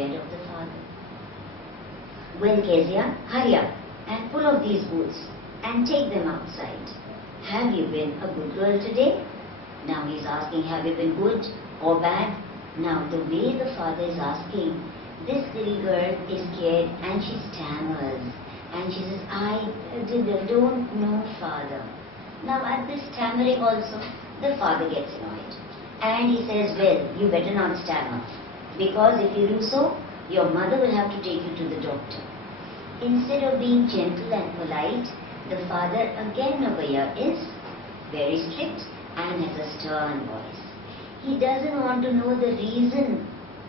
scared of the father. Well, Kezia, hurry up and pull off these boots and take them outside. Have you been a good girl today? Now he's asking, have you been good or bad? Now the way the father is asking, this little girl is scared and she stammers. And she says, I don't know, father. Now at this stammering also, the father gets annoyed. And he says, well, you better not stammer. Because if you do so, your mother will have to take you to the doctor. Instead of being gentle and polite, the father again over here is very strict and has a stern voice. He doesn't want to know the reason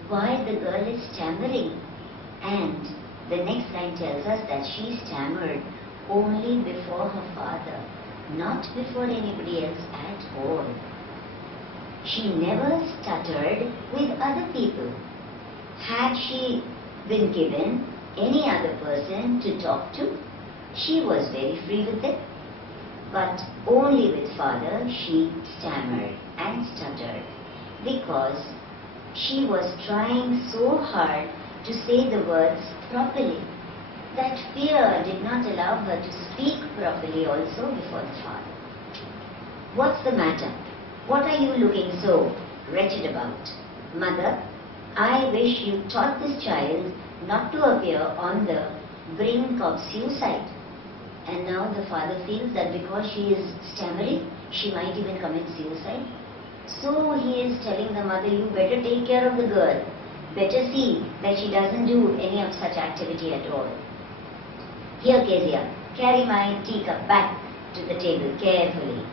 why the girl is stammering. And the next line tells us that she stammered only before her father, not before anybody else at all. She never stuttered with other people. Had she been given any other person to talk to, she was very free with it. But only with father she stammered and stuttered because she was trying so hard to say the words properly. That fear did not allow her to speak properly also before the father. What's the matter? What are you looking so wretched about? Mother, I wish you taught this child not to appear on the brink of suicide. And now the father feels that because she is stammering, she might even commit suicide. So he is telling the mother, you better take care of the girl. Better see that she doesn't do any of such activity at all. Here, Kezia, carry my teacup back to the table carefully.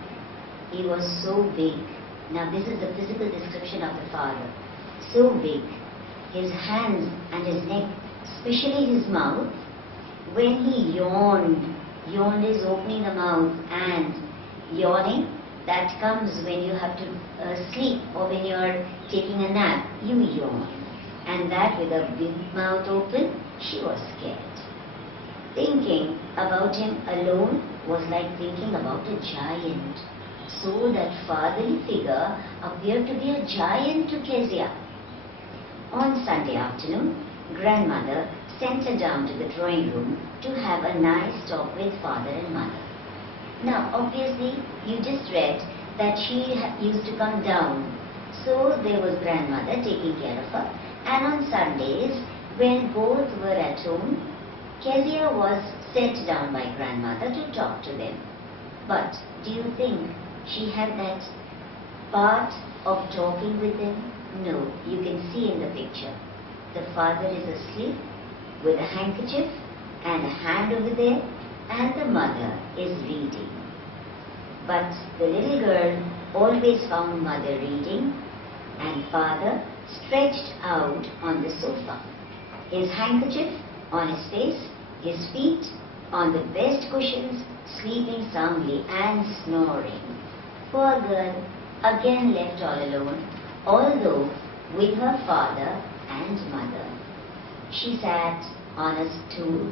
He was so big. Now this is the physical description of the father. So big. His hands and his neck, especially his mouth, when he yawned is opening the mouth, and yawning, that comes when you have to sleep or when you are taking a nap, you yawn. And that with a big mouth open, she was scared. Thinking about him alone was like thinking about a giant. So that fatherly figure appeared to be a giant to Kezia. On Sunday afternoon, grandmother sent her down to the drawing room to have a nice talk with father and mother. Now, obviously, you just read that she used to come down. So there was grandmother taking care of her. And on Sundays, when both were at home, Kezia was sent down by grandmother to talk to them. But do you think she had that part of talking with them? No, you can see in the picture. The father is asleep with a handkerchief and a hand over there, and the mother is reading. But the little girl always found mother reading and father stretched out on the sofa. His handkerchief on his face, his feet on the best cushions, sleeping soundly and snoring. Poor girl, again left all alone, although with her father and mother. She sat on a stool,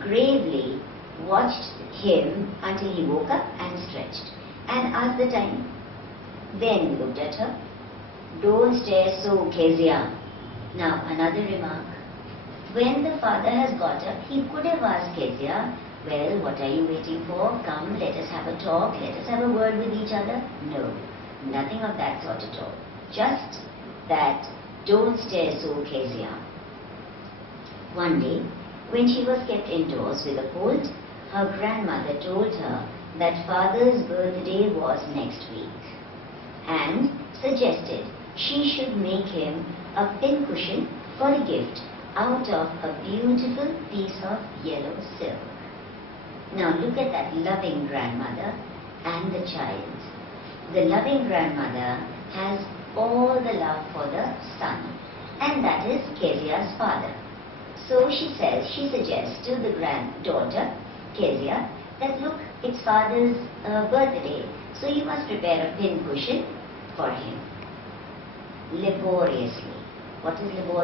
gravely watched him until he woke up and stretched, and asked the time. Then looked at her. Don't stare so, Kezia. Now another remark. When the father has got up, he could have asked Kezia, well, what are you waiting for? Come, let us have a talk, let us have a word with each other. No, nothing of that sort at all. Just that, don't stare so, Kezia. One day, when she was kept indoors with a cold, her grandmother told her that father's birthday was next week and suggested she should make him a pincushion for a gift out of a beautiful piece of yellow silk. Now look at that loving grandmother and the child. The loving grandmother has all the love for the son, and that is Kezia's father. So she suggests to the granddaughter, Kezia, that look, it's father's birthday, so you must prepare a pincushion for him. Laboriously. What is laborious?